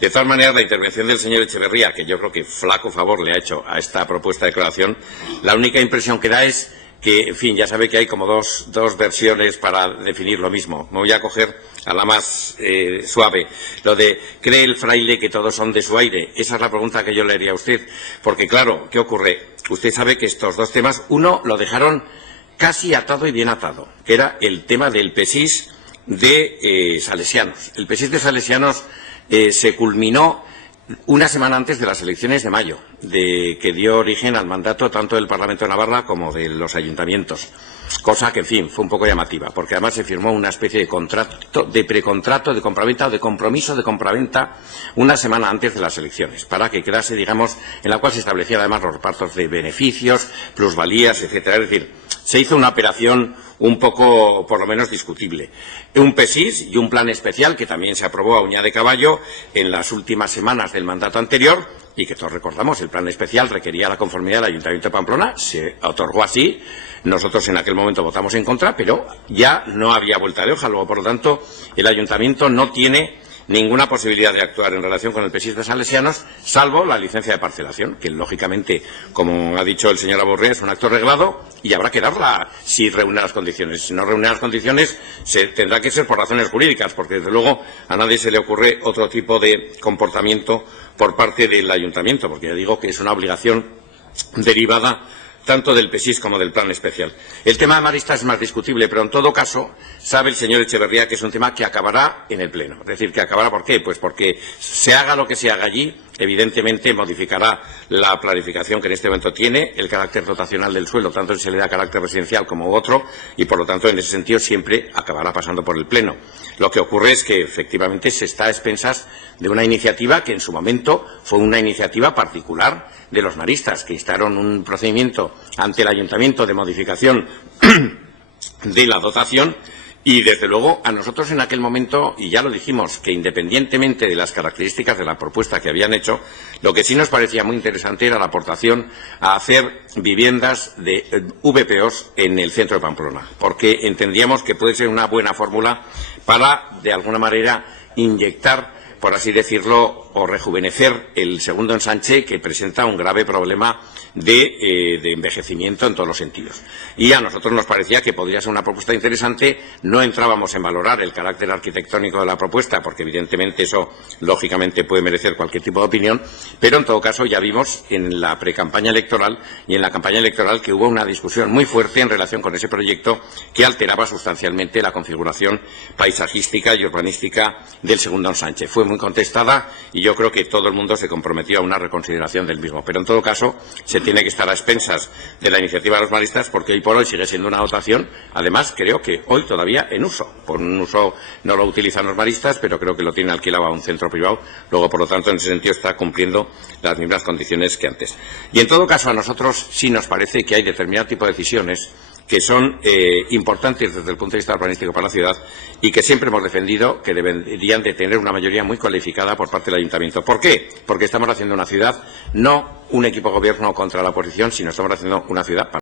De todas maneras, la intervención del señor Echeverría, que yo creo que flaco favor le ha hecho a esta propuesta de declaración, la única impresión que da es que, en fin, ya sabe que hay como dos versiones para definir lo mismo. Me voy a coger a la más suave. Lo de, ¿cree el fraile que todos son de su aire? Esa es la pregunta que yo le haría a usted. Porque, claro, ¿qué ocurre? Usted sabe que estos dos temas, uno lo dejaron casi atado y bien atado, que era el tema del PSIS de Salesianos. El PSIS de Salesianos se culminó una semana antes de las elecciones de mayo, que dio origen al mandato tanto del Parlamento de Navarra como de los ayuntamientos. Cosa que, en fin, fue un poco llamativa, porque además se firmó una especie de contrato, de precontrato, de compraventa o de compromiso de compraventa una semana antes de las elecciones, para que quedase, digamos, en la cual se establecían además los repartos de beneficios, plusvalías, etcétera. Es decir, se hizo una operación un poco, por lo menos, discutible. Un PSIS y un plan especial que también se aprobó a uña de caballo en las últimas semanas del mandato anterior y que todos recordamos, el plan especial requería la conformidad del Ayuntamiento de Pamplona, se otorgó así, nosotros en aquel momento votamos en contra, pero ya no había vuelta de hoja, luego, por lo tanto, el Ayuntamiento no tiene ninguna posibilidad de actuar en relación con el PSIS de Salesianos, salvo la licencia de parcelación, que lógicamente, como ha dicho el señor Aburré, es un acto reglado y habrá que darla si reúne las condiciones. Si no reúne las condiciones, tendrá que ser por razones jurídicas, porque desde luego a nadie se le ocurre otro tipo de comportamiento por parte del Ayuntamiento, porque ya digo que es una obligación derivada tanto del PSIS como del plan especial. El tema de maristas es más discutible, pero en todo caso sabe el señor Echeverría que es un tema que acabará en el Pleno. Es decir, que acabará, ¿por qué? Pues porque se haga lo que se haga allí, evidentemente modificará la planificación que en este momento tiene, el carácter dotacional del suelo, tanto si se le da carácter residencial como otro, y por lo tanto en ese sentido siempre acabará pasando por el Pleno. Lo que ocurre es que efectivamente se está a expensas de una iniciativa que en su momento fue una iniciativa particular de los maristas, que instaron un procedimiento ante el Ayuntamiento de modificación de la dotación y, desde luego, a nosotros en aquel momento, y ya lo dijimos, que independientemente de las características de la propuesta que habían hecho, lo que sí nos parecía muy interesante era la aportación a hacer viviendas de VPOs en el centro de Pamplona, porque entendíamos que puede ser una buena fórmula para, de alguna manera, inyectar, por así decirlo, o rejuvenecer el segundo ensanche, que presenta un grave problema de envejecimiento en todos los sentidos. Y a nosotros nos parecía que podría ser una propuesta interesante. No entrábamos en valorar el carácter arquitectónico de la propuesta, porque evidentemente eso, lógicamente, puede merecer cualquier tipo de opinión, pero en todo caso ya vimos en la precampaña electoral y en la campaña electoral que hubo una discusión muy fuerte en relación con ese proyecto que alteraba sustancialmente la configuración paisajística y urbanística del segundo ensanche. Fue muy contestada y yo creo que todo el mundo se comprometió a una reconsideración del mismo. Pero en todo caso se tiene que estar a expensas de la iniciativa de los maristas, porque hoy por hoy sigue siendo una dotación, además creo que hoy todavía en uso. Por un uso no lo utilizan los maristas, pero creo que lo tiene alquilado a un centro privado. Luego, por lo tanto, en ese sentido está cumpliendo las mismas condiciones que antes. Y en todo caso a nosotros sí nos parece que hay determinado tipo de decisiones que son importantes desde el punto de vista urbanístico para la ciudad y que siempre hemos defendido que deberían de tener una mayoría muy cualificada por parte del Ayuntamiento. ¿Por qué? Porque estamos haciendo una ciudad, no un equipo gobierno contra la oposición, sino estamos haciendo una ciudad para